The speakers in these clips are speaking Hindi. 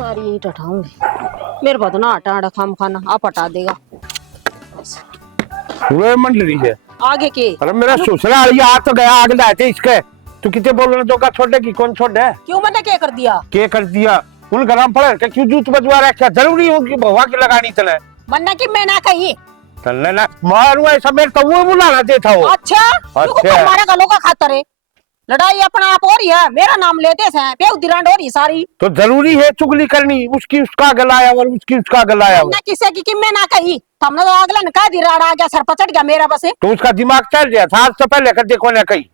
सारी ईंट हटाऊंगी। मेरे पास ना आटा आटा खाम खाना आप हटा देगा। वे मंडली है आगे के अरे मेरा ससुराल ये आ तो गया आग लाते इसके। तू कितने बोलने तो का छोड़े की कौन छोड़े? क्यों मैंने क्या कर दिया? क्या कर दिया? उन गरम पड़े के क्यों जूत बजवा रहा? क्या जरूरी होगी भवा की लगानी तने? मन्ना की मैं ना कही तने ना मारू ऐसा मेरे तो वो बुलाना देता हो। अच्छा हमारा गलों का खातर है। लड़ाई अपना आप हो रही है, मेरा नाम लेते हैं बेउदिरांड हो रही सारी। तो जरूरी है चुगली करनी, उसकी उसका गलाया और उसकी उसका गलाया ना किसे की मैं ना कही हमने तो अगले ने कह दी राड़ा आ गया सर पचट गया मेरा बसे। तो उसका दिमाग चल गया था आज से पहले कर देखो ना कही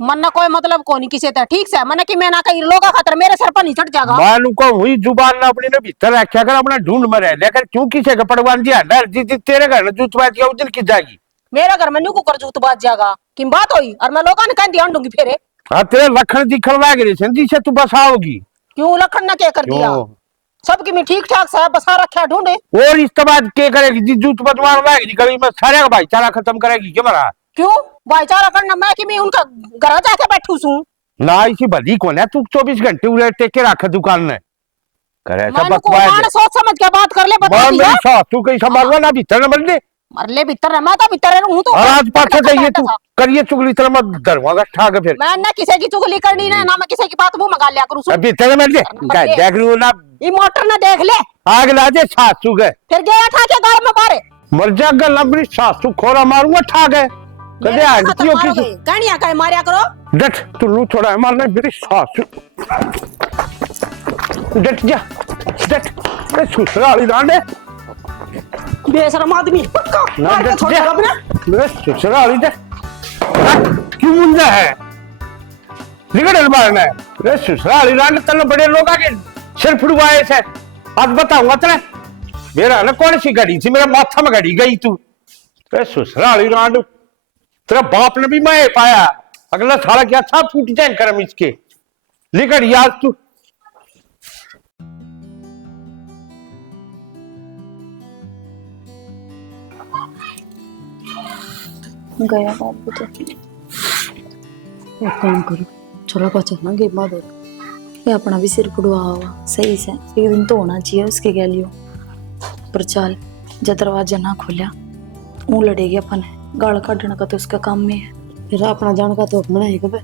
मन्ना कोई मतलब को नहीं किसे था ठीक से मन्ना की मैं ना कही लोगा खातर मेरे सर पर नहीं चढ़ जाएगा। मालूम को हुई जुबान ना अपनी ने भीतर रखा कर अपना ढूंढ मरे लेकर क्यों किसे का पड़वान दिया डर जी तेरे घर में जूत बात किया उस दिन की जाएगी। मेरा घर में न्यू कुकर जूत बाज जाएगा कि बात हुई और मैं लोगों ने कह दिया अंडूंगी फेरे। हाँ तेरे लखन दिखल लाग रही संजी से तू बसाओगी क्यों लखन ने क्या कर दिया? सबकी मैं ठीक ठाक से बसा रखा ढूंढे और इसके बाद क्या करेगी जी जूत बदमार लाएगी कभी मैं सारे का भाईचारा खत्म करेगी क्या मरा? क्यों भाईचारा करना मैं कि मैं उनका घर जाके बैठू सू ना इसी भली कौन है तू 24 घंटे उड़े टेक के रखा दुकान में करे सब बकवास सोच समझ के बात कर ले बता दिया तू कहीं संभालवा ना भीतर न मर ले मर ले भीतर मैं तो भीतर हूं तो आज पाछा जाइए तू करिए चुगली तेरा मत दरवाजा ठाक फिर मैं ना किसी की चुगली करनी ना मैं किसी की बात मुंह मंगा लिया करूं अभी तेरे मर ले देख लू ना ये मोटर ना देख ले आग ला दे सासू के फिर गया ठा के गाड़ में मारे मर जाएगा लंबरी सासू खोरा मारूंगा ठाक है कदे आगती हो किसी कहानियां का मारया करो डट तू लू थोड़ा मारना मेरी सासू डट जा डट अरे ससुराली लाने बेशरम आदमी पक्का मार के छोड़ेगा अपना मेरे ससुराली दे क्यों मुंजा है निकल मारना है मेरे ससुराली लाने तने बड़े लोग आके सिर फुड़वाए से आज बताऊंगा तेरे मेरा ना कौन सी गाड़ी थी मेरा माथा में गाड़ी गई तू तेरे ससुराली लाने तेरा बाप ने भी मैं पाया अगला साला क्या था फूट जाए करम इसके लेकर याद तू गया बाबू तो एक काम करो छोरा को चलना गेम मार दो ये अपना भी सिर फुड़वा हुआ सही से एक दिन तो होना चाहिए उसके क्या लियो पर चल जब दरवाजा ना खोलिया वो लड़ेगी अपन गाल काटने का तो उसका काम में है फिर अपना जान का तो अपना है कबे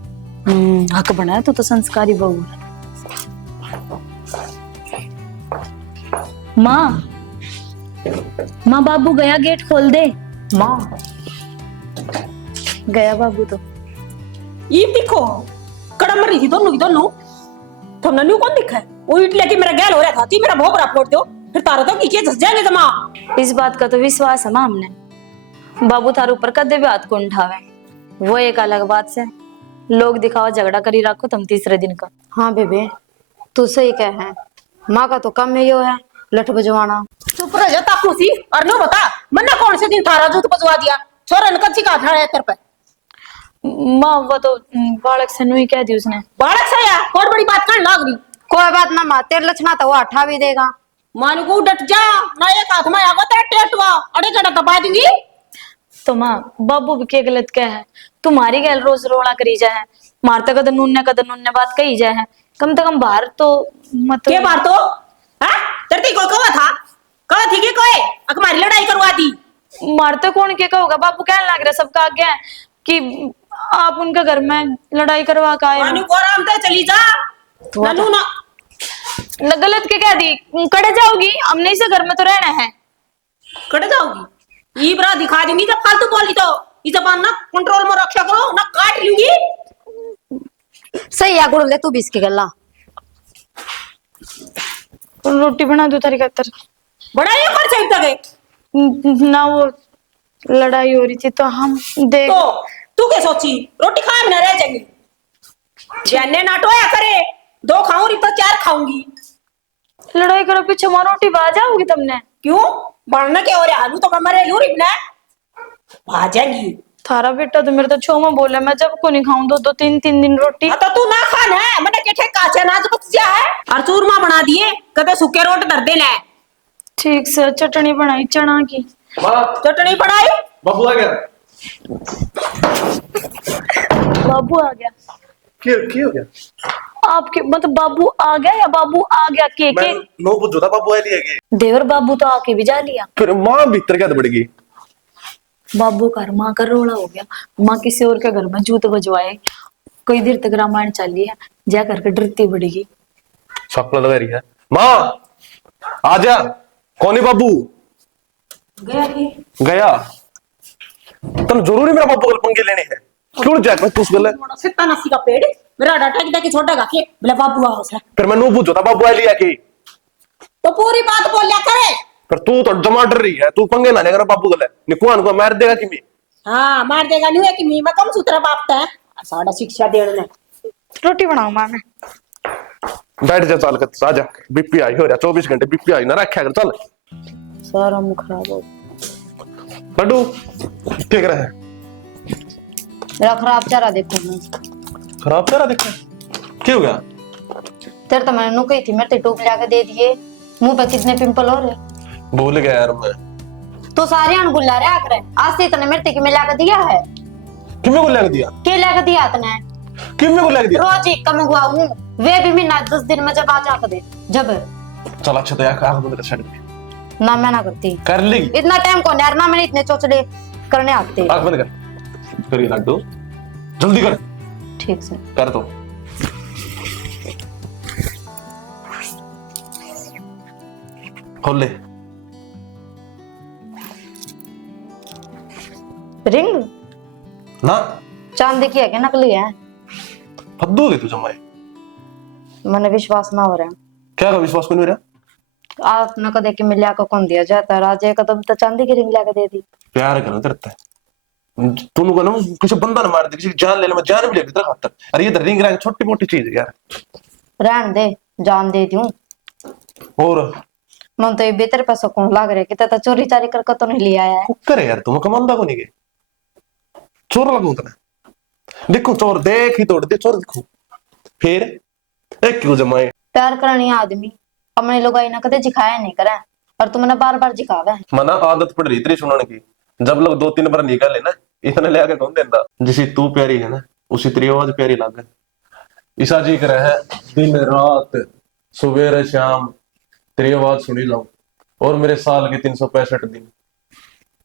हक बनाया तो संस्कारी बहू है। माँ माँ बाबू गया गेट खोल दे माँ गया बाबू तो ये देखो कड़ा मर रही थी दोनों की दोनों तुमने न्यू कौन दिखा है वो इट लेके मेरा गैल हो रहा था ती मेरा भोपरा फोड़ दो फिर तारा तो नीचे धस जाएंगे जमा। इस बात का तो विश्वास है माँ हमने बाबू थारे ऊपर कदे भी हाथ को उठावे वो एक अलग बात से लोग दिखावा झगड़ा करी रखो तुम तीसरे दिन का। हाँ बेबे तू सही कह है माँ का तो काम में यो है लठ बजवाना। चुप रह जा ताकूसी और नो बता मन्ना कौन से दिन थारा जूत बजवा दिया छोरा ने कच्ची का था तेरे पे। माँ वो तो बालक से नहीं कह दी उसने बालक से या बहुत बड़ी बात करने लग रही। कोई बात ना माँ तेरे लक्षणा तो वो हटा भी देगा। मान को डट जा ना एक हाथ में आगो तेरा टेटवा अड़े जड़ा दबा दूंगी। तो माँ बाबू भी क्या गलत क्या है तुम्हारी गैल रोज रोड़ा करी जाए मारते कद नून्ने बात कही जाए है कम से कम बाहर तो मत के बाहर तो हां तेरे को कहा था कहा थी के कोई हमारी लड़ाई करवा दी मारते कौन के होगा बाबू कहने लग रहा सबका आगे है कि आप उनके घर में लड़ाई करवा का आए मानू को आराम से चली जा ननू ना गलत के कह दी कड़े जाओगी हमने इसे घर में तो रहना है कड़े जाओगी ये बरा दिखा दूंगी जब फालतू बोली तो ये जबान ना कंट्रोल में रक्षा करो ना काट लूंगी। सही है गुड़ ले तू भी इसकी गल्ला रोटी बना दो तारी खातर बढ़ाइए कर चाहिए तक ना वो लड़ाई हो रही थी तो हम देख तो तू क्या सोची रोटी खाए ना रह जाएंगे जाने नाटोया करे 2 खाऊंगी तो 4 खाऊंगी लड़ाई करो पीछे मां रोटी बा जाओगी तुमने क्यों बढ़ना क्या हो रहा आलू तो मरे लू रिबना आ जाएंगी। थारा बेटा तो मेरे तो छो में बोला मैं जब को नहीं खाऊं 2-3 दिन रोटी तो तू ना खाना है मैंने के काचे अनाज बच गया है और चूरमा बना दिए कदे सूखे रोट धर देना है। ठीक से चटनी बनाई चना की चटनी बनाई बाबू आ गया बाबू आ गया क्या हो गया आपके मतलब बाबू आ गया या बाबू आ गया के नो बुझो था बाबू आए लिए देवर बाबू तो आके भी जा लिया। फिर मां भीतर क्या दबड़ गई। बाबू का माँ का रोला हो गया। माँ किसी और के घर में जूत बजवाए। कई देर तक रामायण चली है, जा करके डरती बढ़ेगी। शक्ल लगा रही है। मां आजा। कौन है बाबू? गया तुम जरूरी मेरा बाबू पंगे लेने हैं। क्यों जाकर तू उस गले सित्ता नसी का पेड़ मेरा डाटा की छोड़ेगा के बोले बाबू आओ से। फिर मैं नो बुझो था बाबू आ लिया की तो पूरी बात बोल लिया करे। पर तू तो जमा डर रही है। तू पंगे ना लेगा बाबू गले निकुआन को मार देगा कि मैं। हाँ मार देगा नहीं है कि मैं कम सूत्र बापता है साड़ा शिक्षा देने ने। रोटी बनाओ माँ मैं। बैठ जा चल कर आजा। बीपी आई हो रहा 24 घंटे बीपी आई ना रखा कर चल। सारा मुंह खराब हो। लड्डू ठीक रहे मेरा खराब चेहरा देखो मैं। खराब तेरा देखा क्या हो गया? तेरे तो मैंने नुकी थी, मेरे तो टोप लाके दे दिए। मुंह पे कितने पिंपल हो रहे। भूल गया यार मैं। तो सारे अनगुल्ला रहा करे। आज से इतने मेरे को मिला के दिया है। किम्मे को लग दिया? के लाके दिया तने? किम्मे को लग दिया? रोज ही कम हुआ हूं। वे भी महीना 10 दिन में जब आ जा दे जब। चल अच्छा तो यार आंख बंद कर छड़ ना मैं ना करती। कर ली इतना टाइम कौन यार, ना मैंने इतने चोचले करने आते। आंख बंद कर। करिए लड्डू जल्दी कर। ठीक से कर दो। खोल ले। रिंग ना चांदी की है क्या नकली है? फद्दू दे तू जमाए। मैंने विश्वास ना हो रहा। क्या का विश्वास को नहीं हो रहा? आप न कदे के मिला को कौन दिया जाता राजे कदम तो चांदी की रिंग लाके दे दी। प्यार करो तेरे तूने को ना किसी बंदा ने मार दे किसी की जान ले ले मैं जान भी ले तेरा खातर। अरे ये तो रिंग रैंक छोटी मोटी चीज है यार। रहन दे जान दे दूं। और मन तो ये बेहतर पैसा कौन लाग रहा कि तो चोरी चारी करके तो नहीं लिया है। कुकर है यार तुम कमांदा को नहीं के चोर लगूं तने। देखो चोर देख ही तोड़ दे चोर देखो फिर एक क्यों जमाए। प्यार करनी आदमी अपने लोग ना कदे जिखाया नहीं करे और तुमने बार बार जिखावे। मना आदत पड़ रही तेरी सुनने की। जब लोग 2-3 बार निकाले ना इतने ले आके कौन देता। जिसी तू प्यारी है ना उसी तेरी आवाज प्यारी लागे। ईसा जी कर है दिन रात सुबह शाम तेरी आवाज सुनी लाऊं और मेरे साल के 365 दिन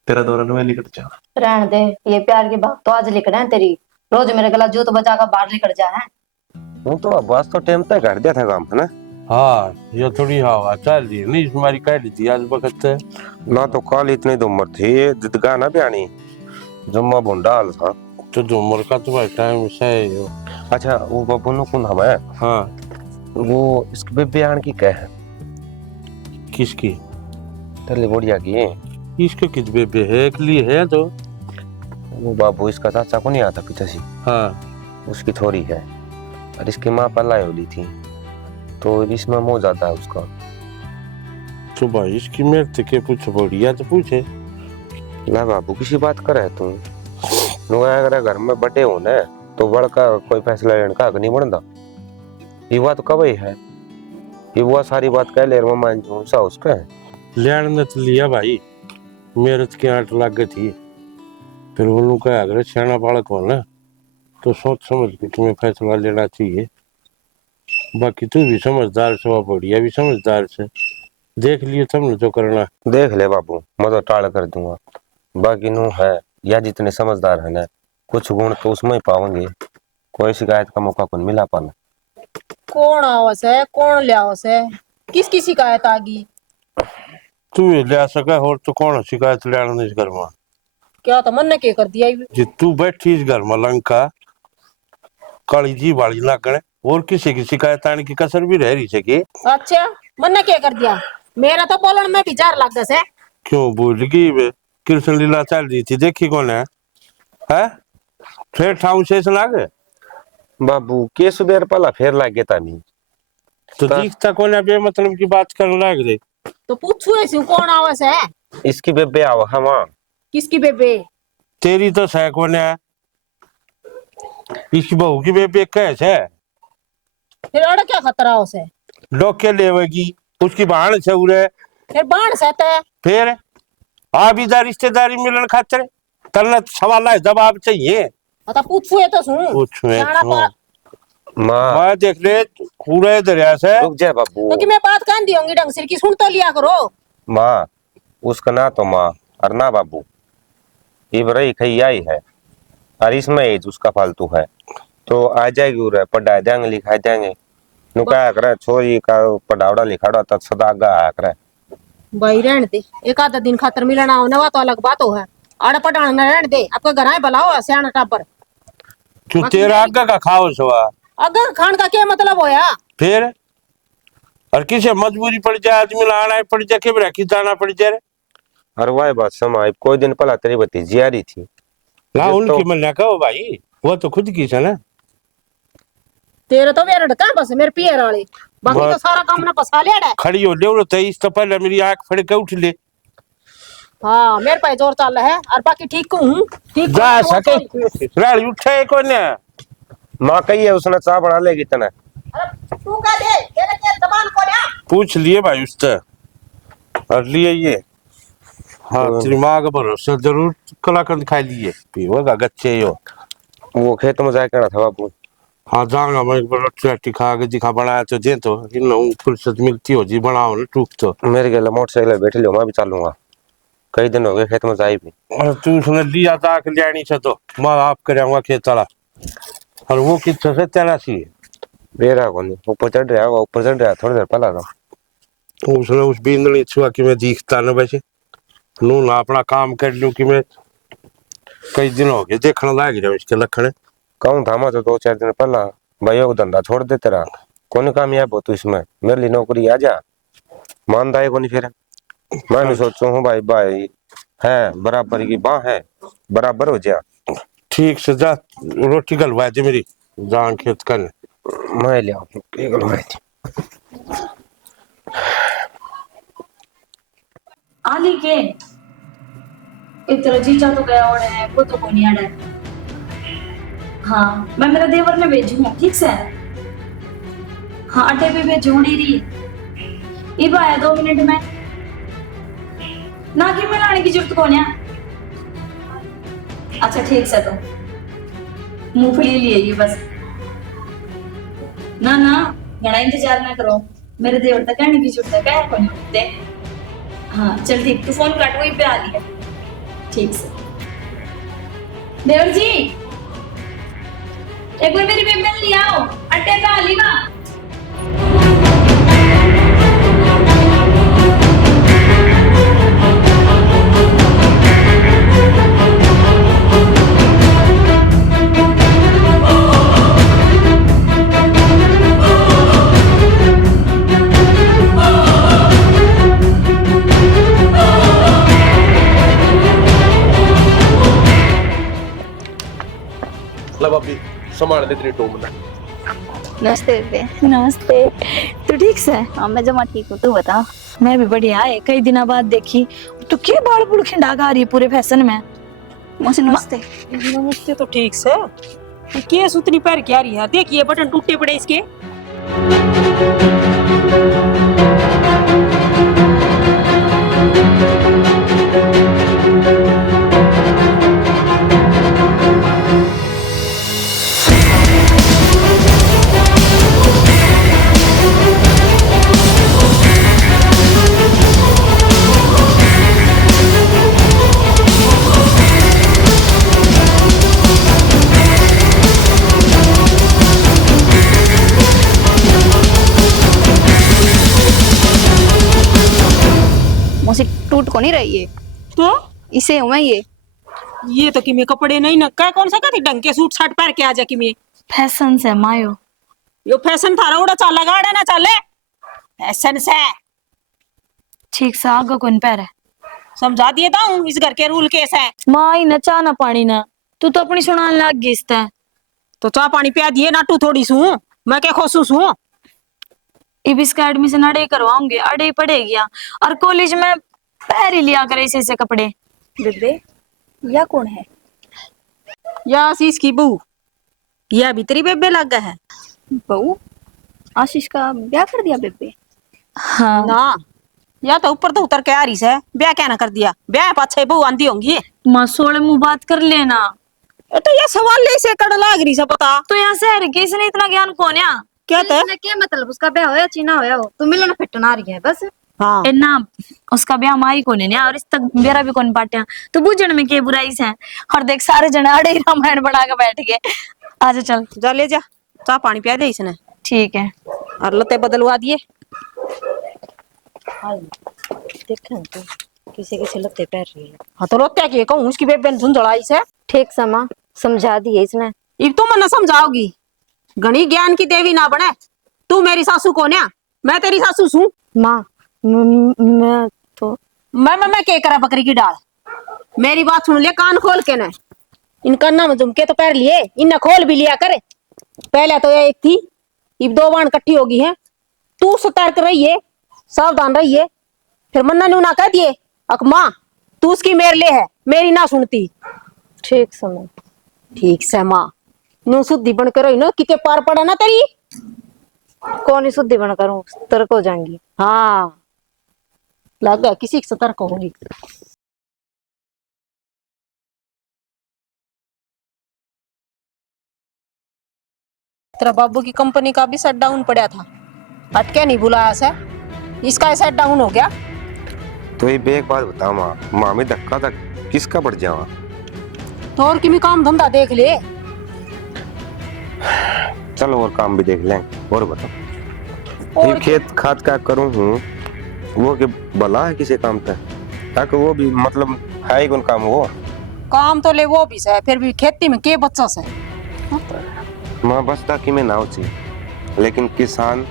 तेरा दौरा में निकट जा। रहन दे ये प्यार की बात तो आज लिख रहे हैं तेरी। रोज मेरे गला जूत बजा कर बाहर निकल जा है। वो तो बस तो टाइम तक कर दिया था काम है ना। हाँ ये थोड़ी हवा चल रही है नहीं तुम्हारी कह दी थी आज वक्त ना तो कल इतनी तो उम्र थी जिदगा ना प्यानी जुम्मा बुंडा हाल था। तो जो उम्र का तुम्हारा टाइम से हो। अच्छा वो बाबू नो कौन हवा है? हाँ वो इसके बेबे आन की क्या है? किसकी? तेरे बढ़िया की है इसके किस बेबे है एक लिए है तो वो बाबू इसका चाचा को नहीं आता पिताजी। हाँ उसकी थोड़ी है और इसकी माँ पलाई होली थी तो इसमें मोह ज्यादा है उसका। तो भाई इसकी मेरे के पूछ बढ़िया तो पूछे। ला बाबू किसी बात कर है तू लोग अगर घर में बटे हो ना तो बड़का कोई फैसला लेने का हक नहीं बनता। ये बात कब है ये वो सारी बात कह ले मान सा उसका है। लेन ने तो लिया भाई मेरे के आट लग थी फिर वो लोग का अगर सियाना बालक हो ना तो सोच समझ के तुम्हें फैसला लेना चाहिए। बाकी तू भी समझदार से बढ़िया भी समझदार से देख लिए तुमने जो करना। देख ले बाबू मैं तो टाल कर दूंगा। बाकी नु है या जितने समझदार है ना कुछ गुण तो उसमें ही पाओगे। कोई शिकायत का मौका कौन मिला पाना। कौन आवस है कौन ले आवस है किसकी शिकायत आ गई? तू ही ले सका और तो कौन शिकायत लेना इस घर में? क्या तो मन ने के कर दिया? जी तू बैठी इस घर में लंका काली जी वाली लागण और किसी की शिकायत आने की कसर भी रह रही है। अच्छा मन ने क्या कर दिया? मेरा तो बोलन में बिजार लग गया है। क्यों भूल गई वे कृष्ण लीला चल रही थी देखी कौन है? फिर ठाऊ शेष लागे बाबू के सुबेर पला फेर लागे तानी तो दिखता कौन है बेमतलब की बात करने लग रही। तो पूछू ऐसी कौन आवस है? इसकी बेबे आवा हम किसकी बेबे? तेरी तो सह कौन है? इसकी बहू की बेबे कैसे है? फिर अड़ क्या खतरा उसे? डोके लेवेगी उसकी बहन से उरे फिर बाण सहता है। फिर आ भी जा रिश्तेदारी मिलन खातिर तन्ने सवाल है जवाब चाहिए। तो पूछू है तो सुन पूछू है सियाना सुन। माँ मैं देख ले पूरे दरिया से रुक जा बाबू। क्योंकि मैं बात कान दी होंगी ढंग से की सुन तो लिया करो। माँ उसका ना तो माँ और ना बाबू, इबरई खैया ही है और इसमें एज उसका फालतू है, तो आ जाएगी उरे पढ़ा देंगे लिखा देंगे। नु क्या करे छोरी का पढ़ावड़ा लिखावड़ा तक सदा गा करे। भाई रहने दे, एक आधा दिन खातर मिलना हो ना तो अलग बात हो है। आड़ा पटाना न रहने दे, आपका घर आए भला हो सियाना टापर। तू तेरा आगे का खाओ सवा अगर खान का क्या मतलब होया? फिर और किसे मजबूरी पड़ जाए आदमी लाना पड़ जाए कि रखी जाना पड़ जाए। और वह बात समय कोई दिन पहला तेरी भतीजी आ रही थी ला तो उनकी मन कहो भाई, वो तो खुद की है ना। तेरे तो मेरे ढका बस मेरे पियर वाले, बाकी तो बस। सारा काम ना पसा लिया है। खड़ी हो ले तो इस तो पहले मेरी आंख फड़ के उठ ले। हाँ मेरे पास जोर चल रहा है और बाकी ठीक हूँ, ठीक जा हूँ, सके sorry। राड़ी उठे को ने माँ कही है उसने चाह बना लेगी तना। अरे तू का दे तेरे के जबान को ना पूछ लिए भाई उससे और लिए ये। हाँ तेरी माँ का भरोसा जरूर कलाकंद खा लिए पीओगा गच्चे यो। वो खेत में जाए कहना था बाबू। हाँ जाऊंगा मैं एक बार रोटी खा के दिखा बनाया तो जे तो इन फुर्सत मिलती हो जी बनाओ ना टूक तो मेरे गले मोटरसाइकिल बैठ लो मैं भी चलूंगा, कई दिन हो गए खेत में जाए भी। और तू उसने लिया था कि लियानी से तो मैं आप करूंगा खेत वाला और वो कितना से तेरा सी बेरा को नहीं ऊपर चढ़ रहा होगा, ऊपर चढ़ रहा थोड़ी देर पहला था। उसने उस बींदनी छुआ कि मैं दिखता ना वैसे नू ना अपना काम कर लूं कि मैं कई दिन हो गए देखने लाग रहा इसके लखन। कहूँ था मैं तो 2-4 दिन पहला भाई वो धंधा छोड़ दे तेरा कौन कामयाब हो तू इसमें, मेरे लिए नौकरी आ जा मानदाई को नहीं। फिर मैं सोचू हूँ भाई भाई है बराबर की बाँ है बराबर हो जा। ठीक से जा रोटी गलवा दे मेरी जान खेत कर मैं ले आऊँ एक गलवाई थी। आली के इतना जीजा तो गया और है वो तो नहीं आ रहा है। हाँ मैं मेरा देवर में भेजूंगा ठीक से। हाँ अटे पे भेजूंगी रही इब आया 2 मिनट में ना कि मैं लाने की जरूरत कौन है। अच्छा ठीक से तो मूंगफली लिए ये बस ना ना घना इंतजार ना करो मेरे देवर तक कहने की जरूरत है क्या कौन होते। हाँ चल ठीक तू फोन काट वही पे आ रही है ठीक से। देवर जी एक बार मेरी बेबे ले आओ अट्टे पे आ ली ना। ला भाभी संभाल ले तेरी टोम ना। नमस्ते बेबे। नमस्ते तू ठीक से। हाँ मैं जमा ठीक हूँ, तू बता। मैं भी बढ़िया है कई दिनों बाद देखी तो क्या बाल बुल खिंडा गा रही है पूरे फैशन में। मौसी नमस्ते। नमस्ते तो ठीक से केस उतनी पैर क्या रही है, देखिए बटन टूटे पड़े इसके। मौसी टूट को नहीं रही है तो इसे हूँ मैं ये तो कि मैं कपड़े नहीं ना क्या कौन सा कहती ढंग के सूट साट पहन के आ जा कि मैं फैशन से मायो यो फैशन थारा उड़ा चाल गाड़ा ना चाले फैशन से ठीक से आगा कौन पैर है समझा दिए था हूँ इस घर के रूल केस है। माँ ही ना चाह ना पानी ना तू तो अपनी सुनान लग गई इस तरह। तो चाह पानी पिया दिए ना तू थोड़ी सू मैं क्या खोसू सू। अब इसका एडमिशन अड़े करवाऊंगे अड़े ही पड़ेगी और कॉलेज में पैर ही लिया करे ऐसे कपड़े। बेबे या कौन है? या आशीष की बहू यह भीतरी बेबे लग गया है। बहू आशीष का ब्याह कर दिया बेबे? हाँ ना या तो ऊपर तो उतर के आ रही है ब्याह क्या ना कर दिया, ब्याह पाछे बहू आंधी होंगी। माँ सोले मुंह बात कर लेना तो ये सवाल ले से कड़ लाग रही से पता तो यहाँ शहर की इसने इतना ज्ञान कौन है? क्या था? क्या मतलब उसका ब्याह होया चीना होया हो तो मिलना फिटना रही है बस। हाँ ए ना उसका ब्याह माई कोने ने और इस तक मेरा भी कौन पाटिया तो बुझण में के बुराई से। और देख सारे जने आड़े ही रामायण बना के बैठ गए। आजा चल जा ले जा, चाह पानी पिया दे इसने ठीक है। और लते बदलवा दिए। देखें तो किसी किसी लगते पैर रही है। हाँ तो रोत्या की कहूँ उसकी बेबेन झुंझुड़ाई से। ठीक समा समझा दिए इसने। अब तुम मन समझाओगी, घनी ज्ञान की देवी ना बने। तू मेरी सासू कौन है? मैं तेरी सासू सू। माँ मैं तो मैं के करा बकरी की डाल। मेरी बात सुन ले कान खोल के न। इन कन्ना में झुमके तो पैर लिए, इन्हें खोल भी लिया करे। पहले तो ये एक थी, अब दो बाण इकट्ठी होगी है। तू सतर्क रहिए, सावधान रहिए। फिर मन्ना ने ना कह दिए अक माँ तू उसकी मेर ले है, मेरी ना सुनती। ठीक समा। ठीक से माँ नू शुद्धि बन कर रही ना, किते पार पड़ा ना तेरी। कौन ही शुद्धि बना करूं सतर्क हो जाएंगी। हाँ लग गया किसी की सतर्क होगी। तेरा बाबू की कंपनी का भी शट डाउन पड़ा था, हटके नहीं बुलाया से। इसका शट डाउन हो गया। तो ये एक बात बता माँ, माँ में धक्का तक किसका बढ़ जावा? तो और की भी काम धंधा देख ले। चलो और काम भी देख लें। और बता और ये खेत खाद का करूं हूँ वो के भला है किसी काम पे? ताकि वो भी मतलब है ही कौन काम वो? काम तो ले वो भी से, फिर भी खेती में के बच्चा से। माँ बसता कि मैं ना चाहिए, लेकिन किसान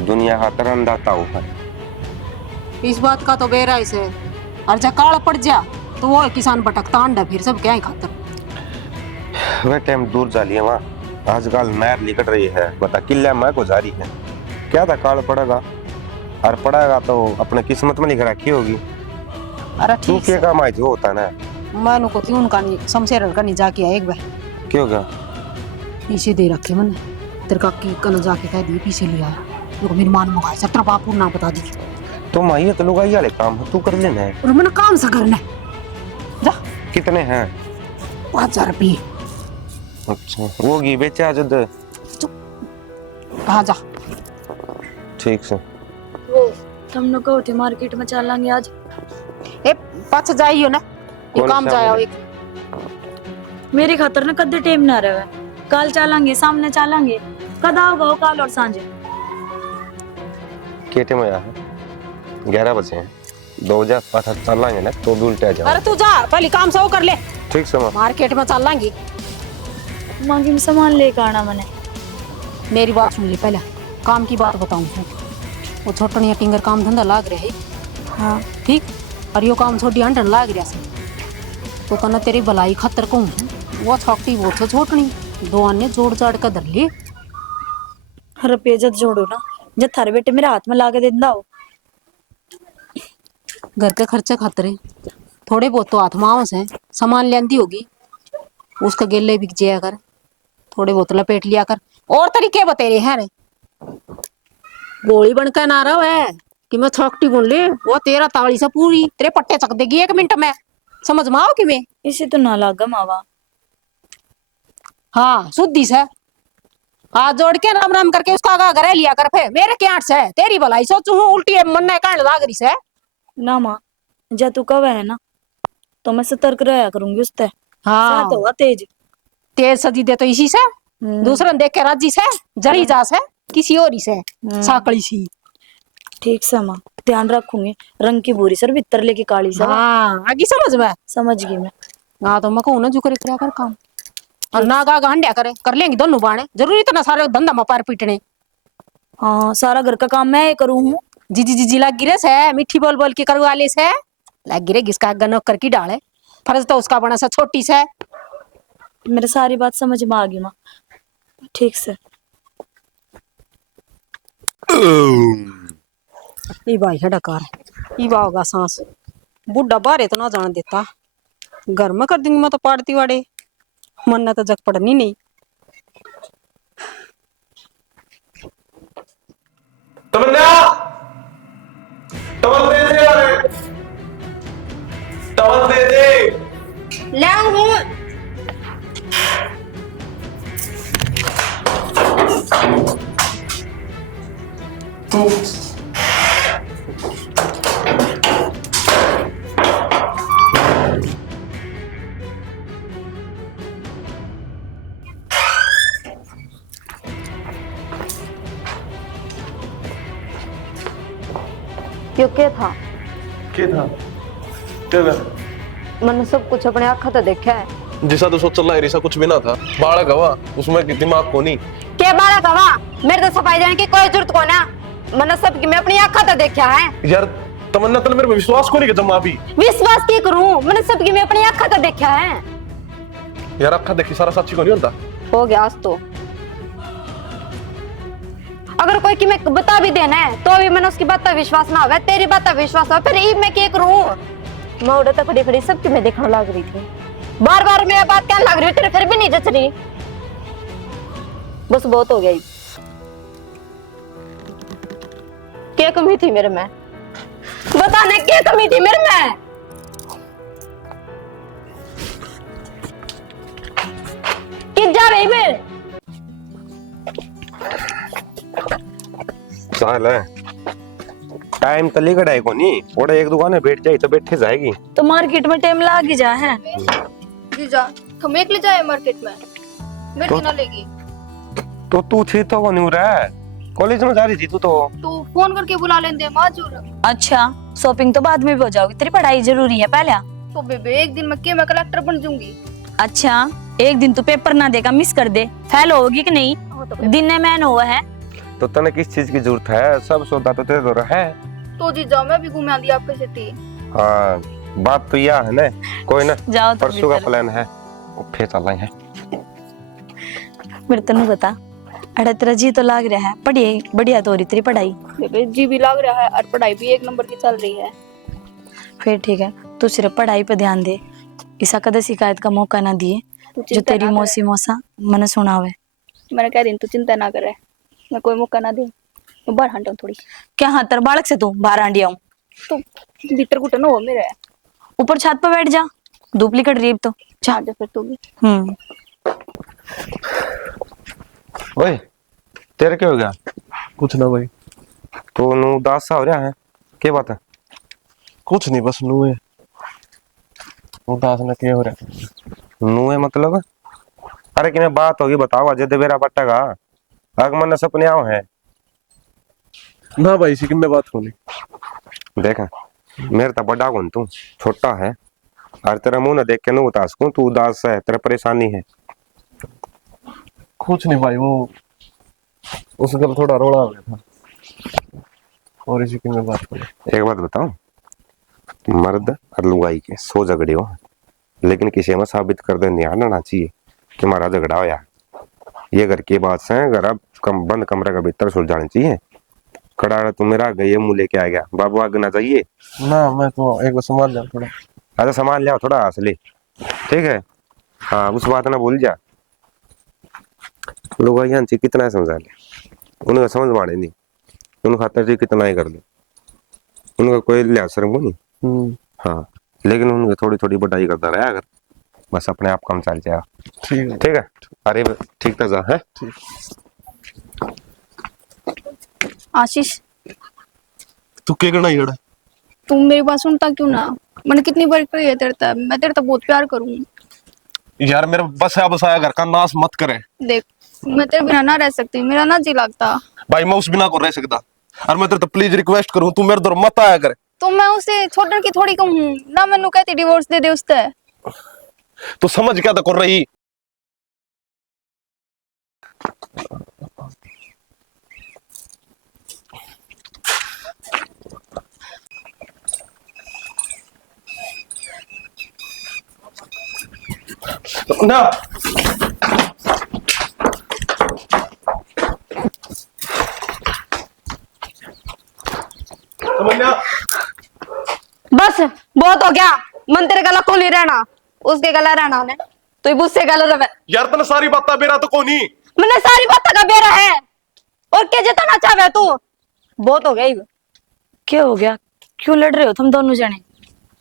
दुनिया का तरनदाता हुआ है। इस बात का तो बेरा इसे। और जब काल पड़ जा तो वो किसान भटकता अंडा फिर सब क्या ही खातर। वह टाइम दूर जा लिया वहाँ। आजकल नहर निकट रही है, बता किला मैं को जा रही है। क्या था काल पड़ेगा और पड़ेगा तो अपने किस्मत में लिख रखी होगी। अरे तू ठीक क्या से काम आई थी वो होता ना? मैं को क्यों उनका नहीं शमशेर का नहीं जाके आया एक बार। क्यों क्या? पीछे दे रखे मैंने तेरे का की कल जाके कह दिए पीछे लिया है। मेरी मान मंगाई सत्र बापू ना बता दी। तो माँ ये तो लुगाई वाले काम है, तू कर लेना है। और मैंने काम सा करना है। जा कितने हैं? 5000 रुपये। अच्छा वो घी बेचा जो दे। कहा जा। ठीक से वो तुम लोग को मार्केट में चलेंगे आज। ए पाछ जाइयो ना, ये कौन काम सा जाया बोले? एक। मेरी खातर ना कदे टाइम ना रहे। कल चलेंगे, सामने चलेंगे। कद आओगे वो कल और सांझे? केटे में है 11 बजे हैं। 2005 चलेंगे ना तो भी उल्टे आ जाओ। अरे तू जा पहले काम सो कर ले। ठीक से माँ। मार्केट में चल लांगी। मांगी में सामान लेकर आना मैंने। मेरी बात सुन ले पहले, काम की बात बताऊं। वो छोटनिया टिंगर काम धंधा लाग रहा है। हाँ ठीक, और यो काम छोटी हंडन लाग रहा से। तो कना तेरी भलाई खतर कहूं वो छोटी वो तो छोटनी दो अन्य जोड़ जाड़ कर धर लिए। रुपये जब जोड़ो ना, जब थारे बेटे मेरे हाथ में ला के देंदा हो। घर के खर्चे खातरे थोड़े बहुत तो हाथ मावस है, सामान लेंदी होगी उसका गेले बिक जाया कर, थोड़े बहुत लपेट लिया कर। और तरीके बतेरे हैं रे। गोली बनकर ना रहा है कि मैं छोटी बोल ले, वो तेरा ताली से पूरी तेरे पट्टे चक देगी 1 मिनट में। समझ में आओ कि मैं इसे तो ना लागा मावा। हाँ शुद्धि से हाथ जोड़ के राम राम करके उसका आगा घर लिया कर। फिर मेरे क्या आठ से तेरी भलाई सोचू हूँ उल्टी मन ने कांड लाग रही से। ना माँ जब तू कब है ना तो मैं सतर्क रहा करूंगी उससे। हाँ साथ होगा तेज। तेज सदी दे तो इसी से, दूसरे देख के राजी से जड़ी जा से किसी और ही से साकड़ी सी। ठीक से माँ ध्यान रखूंगी। रंग की भूरी सर भीतर लेके काली सर। हाँ आगे समझ में समझ गई मैं। हाँ तो मैं कहूँ ना जो करे करा कर काम, और ना गा हंडिया करे कर लेंगे दोनों बाणे। जरूरी तो ना सारे धंधा में पार पीटने। हाँ सारा घर का काम मैं ही करूँ हूँ। जी जी जी जी लग गिरे से मीठी बोल बोल के करवा ले से लग गिरे घिसका गनोक करके डाले। फर्ज तो उसका बना सा छोटी से। मेरे सारी बात समझ में आ गई माँ। ठीक से ई भाई है डकार ई होगा सांस बुढ़ा बारे तो ना जान देता। घर में कर दूंगी मैं तो पाड़ती वाड़े, मन ना तो जग पड़नी नहीं। तमन्ना टवल दे दे यार, टवल दे दे। लाऊं हूँ। तू क्यों क्या था? क्या था? क्या था? मैंने सब कुछ अपने आँखों तो देखा है। जैसा तो सोच चल रहा कुछ भी ना था। बालक हवा उसमें दिमाग को नहीं। के बारा कवा मेरे तो सफाई देने की कोई जरूरत को ना। मैंने सब की मैं अपनी आँखों तो देखा है। यार तमन्ना तल मेरे पे विश्वास को नहीं कि जमा भी। विश्वास की करूं? मैंने सब की मैं अपनी आँखों तो देखा है। यार अखा देखी सारा सच्ची को नहीं होता। हो गया आज तो। अगर कोई की मैं बता भी देना है तो भी मैंने उसकी बात पर विश्वास ना होगा, तेरी बात पर विश्वास हो, फिर ई मैं क्या करूं? मैं उड़े तक खड़ी खड़ी सबकी मैं देखने लग रही थी। बार बार मेरा बात कहने लग रही है, तेरे फिर भी नहीं जच रही। बस बहुत हो गया। क्या कमी थी मेरे में? बताने क्या कमी थी मेरे में? किस जा रही मैं? साल है टाइम तो लेकर आए को नहीं। ओड़ा एक दुकान में बैठ जाए तो बैठे जाएगी। तो मार्केट में टाइम लाग ही जा है। जीजा हम एक ले जाए मार्केट में, मेरे ना लेगी। तो तू थी तो वो नहीं रहा है, कॉलेज में जा रही थी तू तो फोन करके बुला लेंदे माजूर। अच्छा शॉपिंग तो बाद में भी हो जाओगी, तेरी पढ़ाई जरूरी है पहले। तो बेबे एक दिन में के मैं कलेक्टर बन जाऊंगी। अच्छा एक दिन तू पेपर ना देगा मिस कर दे, फेल होगी कि नहीं? दिन में मैन हुआ है तो तने किस चीज की जरूरत है? सब सौदा तो तेरे द्वारा है। तो जीजा मैं भी घुमा दी आपके सिटी। हाँ बात तो यह है ना। कोई ना जाओ तो परसों का प्लान है, फिर चल रहे हैं। मेरे तनु बता, अरे तेरा जी तो लाग रहा है, बढ़िया बढ़िया तो हो रही तेरी पढ़ाई। बेबे जी भी लग रहा है और पढ़ाई भी एक नंबर की चल रही है। फिर ठीक है, तू सिर्फ पढ़ाई पे ध्यान दे, ऐसा कदे शिकायत का मौका ना दिए जो तेरी मौसी मौसा मन सुनावे। मैंने कह दी तू चिंता ना करे, मैं कोई मौका ना दे। मैं बाहर हटाऊं थोड़ी। क्या हाँ तेरा बालक से तू बाहर आंडी आऊं? तो भीतर घुटन ना हो मेरे। ऊपर छत पे बैठ जा, धूप निकल रही है अब तो। जा जा फिर तू भी। ओए तेरे क्या हो गया? कुछ ना भाई। तो नु उदास सा हो रहा है, क्या बात है? कुछ नहीं बस नू है उदास ना क्या हो रहा है। नु है मतलब? अरे कि बात होगी बताओ। अजय देवेरा पट्टा का आगमन सपने आओ है ना भाई इसी की मैं बात होनी। देख मेरे तो बड़ा गुण तू छोटा है और तेरा मुंह ना देख के नु उदास को तू उदास है, तेरा परेशानी है। कुछ नहीं भाई, वो उस घर थोड़ा रोड़ा हो गया था और इसी की मैं बात होनी। एक बात बताऊं, मर्द और लुगाई के 100 झगड़े हो, लेकिन किसी में साबित कर दे ध्यान रहना चाहिए कि हमारा झगड़ा हो यार। ये घर की बात से घर अब बंद कमरे का भीतर सुलझानी चाहिए। कड़ा तू मेरा गए मुंह लेके आ गया, बाबू आगे ना चाहिए ना। मैं तो एक बार संभाल लिया थोड़ा। अरे सामान लिया थोड़ा असली, ठीक है? हाँ उस बात ना भूल जा। लोग यहाँ कितना समझा ले, उनका समझ मारे नहीं, उन खातर जी कितना ही कर ले, उनका कोई लिहाज शर्म को नहीं। हाँ लेकिन उनकी थोड़ी थोड़ी बढ़ाई करता रहा अगर, बस अपने आप काम चल जाएगा। ठीक है। अरे ठीक था जा है। आशीष तू क्या करना है? तुम मेरी बात सुनता क्यों ना? मैंने कितनी बार कही है तेरे तक, मैं तेरे तक बहुत प्यार करूँ। यार मेरा बस है बसाया घर का नाश मत करे। देख मैं तेरे बिना ना रह सकती, मेरा ना जी लगता भाई मैं उस बिना को रह सकता। और मैं तेरे तो प्लीज रिक्वेस्ट करूं तू मेरे दर मत आया कर। तो मैं उसे छोड़ने की थोड़ी कहूँ ना, मैंने कहती डिवोर्स दे दे उससे। तू समझ क्या तो कर रही? ना बस बहुत हो गया। मन तेरे गला को नहीं रहना, उसके गला रहना ने तो बुझसे गला रहे। यार तने सारी बातें बेरा तो कोनी। मैंने सारी बातें का बेरा है और क्या जितना चाहे तू। बहुत हो गई। क्या हो गया? क्यों लड़ रहे हो तुम दोनों जने?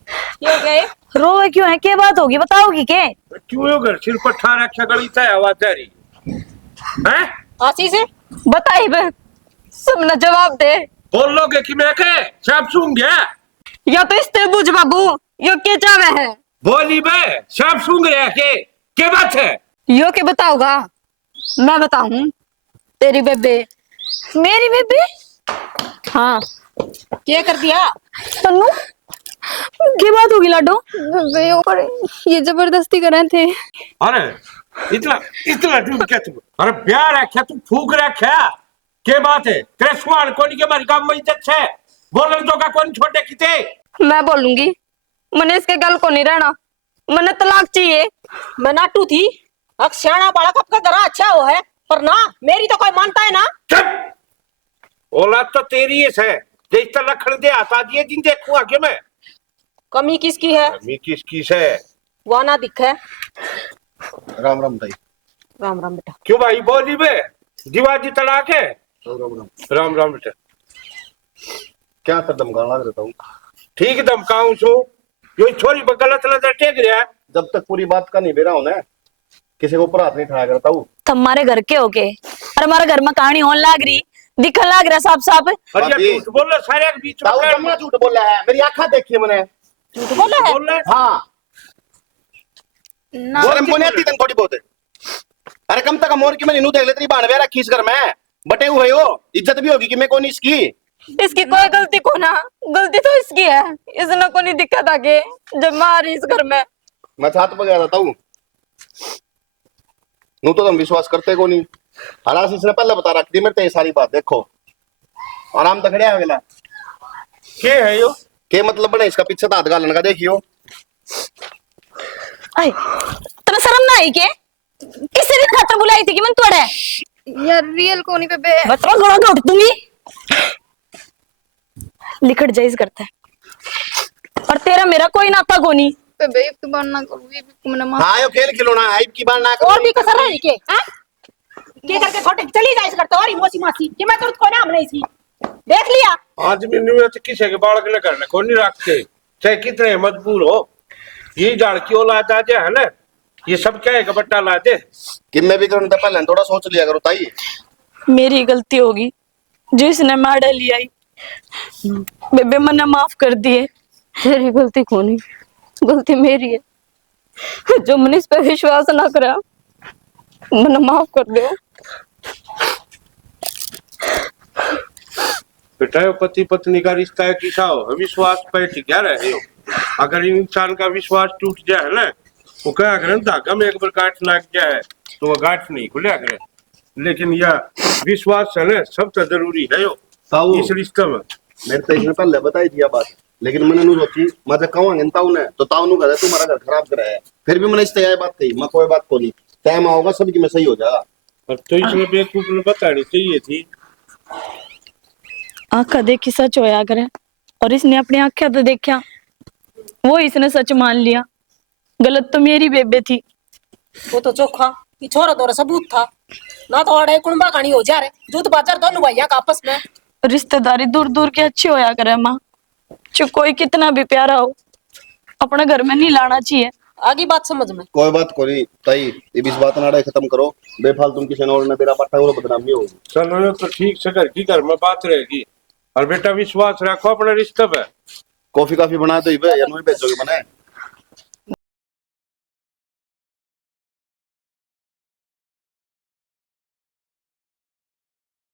क्यों गए? रोवे क्यों है? क्या बात होगी बताओगी के? क्यों घर सिर पर ठार रखा गली तय आवाज तेरी हैं? आशीष बताई बे। सब ना जवाब दे। बोलोगे कि मैं के सब सुन गया। या तो इससे बुझ बाबू, यो के चावे है। बोली बे सब सुन गया के बात है। यो के बताओगा, मैं बताऊं। तेरी बेबे, मेरी बेबे। हाँ, क्या कर दिया? तन्नू क्या बात होगी लाडो? वे ऊपर ये जबरदस्ती कर रहे थे। अरे इतना इतना झूठ क्या तुम? अरे प्यार है क्या? तुम फूक रखा के बात है? कृष्ण कोनी के बारे काम में इज्जत है। बोलन तो का कौन छोटे किते? मैं बोलूंगी, मैंने इसके गल को नहीं रहना, मैंने तलाक चाहिए। मैं नाटू थी, अक्षाणा बालक आपका गरा अच्छा हो है, पर ना मेरी तो कोई मानता है ना। चुप। औलाद तो तेरी है, जिस तरह लखन दे आता दिए जिन देखूं आगे मैं। कमी किसकी है? कमी किसकी है? वाना दिखे। राम राम भाई। राम राम बेटा। क्यों भाई बोली बे दीवाजी तलाक है? राम राम। राम राम बेटा। क्या कर धमकाना लग रहता हूँ? ठीक धमकाऊं सो यो छोरी पर गलत नजर टेक रहा है। जब तक पूरी बात का नहीं बेरा होना है किसी को ऊपर हाथ नहीं उठाया करता हूँ। हमारे घर के होके और हमारे घर में कहानी होने लाग रही, दिखने लाग रहा साफ साफ। और ये भाभी। झूठ बोल रहा सारे के बीच में। ताऊ जम्मा झूठ बोला है, मेरी आंखें देखी है मैंने। झूठ बोला है? बोल रहा है। हाँ ना शर्म को नहीं आती तन थोड़ी बहुत है। अरे कम तक मोर की मैं इनू देख लेती बानवे रखी इस घर में बटे हुए हो, इज्जत भी होगी कि मैं कौन इसकी। इसकी कोई गलती को ना, गलती तो इसकी है। इसने को नहीं दिक्कत आगे जब मारी इस घर में। मैं छात पर गया था ताऊ, नू तो तुम विश्वास करते को नहीं। हालांकि इसने पहले बता रखी थी मेरे तो ये सारी बात देखो आराम तक खड़िया हो गया। के है यो? के मतलब बने इसका पीछे तो हाथ गालन का देखियो। आई तेरा शर्म ना आई के? किसी दिन खातर बुलाई थी कि मैं तोड़े यार रियल कोनी पे बे। मैं तो घोड़ा उठ दूंगी। लिखट जाइज करता है और तेरा मेरा कोई नाता कोनी। पे बे की बात ना करो, ये भी मैंने माफ। हाँ यो खेल खिलौना है की बात ना करो। और भी कसर है के? हां के करके छोटे चली जाइस करते और मोसी मासी कि मैं तुरंत को नाम नहीं सी देख लिया। आज मैंने में किसी के बालक ने करने को नहीं रखते चाहे कितने मजबूर हो। ये जाड़ की औलाद आ जाए है ना, ये सब क्या है कबट्टा ला दे कि मैं भी करूँ तो पहले थोड़ा सोच लिया करो ताई। मेरी गलती होगी जो इसने मार लिया। बेबे मैंने माफ कर दिए। तेरी गलती कोनी, गलती मेरी है जो मैंने इस पे विश्वास ना करा। मैंने माफ कर दो। बेटा यो पति पत्नी का रिश्ता है किसा हो विश्वास पे टिका रहे हो। अगर इंसान का विश्वास टूट जाए ना, वो क्या करे धागा में एक बार गांठ लग जाए तो वो गांठ नहीं खुले करे। लेकिन यह विश्वास है ना सबसे जरूरी है यो ताऊ इस रिश्ते में। मेरे तो इसने पहले बताई थी बात, लेकिन मैंने नू सोची मैं कहूँगा ताऊ ने तो ताऊ नू कहता तुम्हारा घर खराब करा है। फिर भी मैंने इससे यह बात कही मैं कोई बात को नहीं टाइम आओगा सबकी में सही हो जाएगा। और तो इसमें बेवकूफ ने बतानी चाहिए थी। आंखा देखी सच होया करे और इसने अपनी आंखें तो देखा, वो इसने सच मान लिया। गलत तो मेरी बेबे थी। वो तो चोखा कि छोरा तोरा सबूत था ना, तो अड़े कुंबा कहानी हो जा रहे दूध बाजार दोनों भैया का आपस में। रिश्तेदारी दूर दूर के अच्छी होया करे माँ, जो कोई कितना भी प्यारा हो अपने घर में नहीं लाना चाहिए। आगे बात समझ में। कोई बात को नहीं ताई, ये बीस बात नाड़ा खत्म करो बेफालतू किसी और ने मेरा पट्टा वो बदनामी होगी। चलो यो तो ठीक से घर की घर में बात रहेगी। और बेटा विश्वास रखो अपने रिश्ते पे। कॉफी काफी बना दो या भेजोगे बने।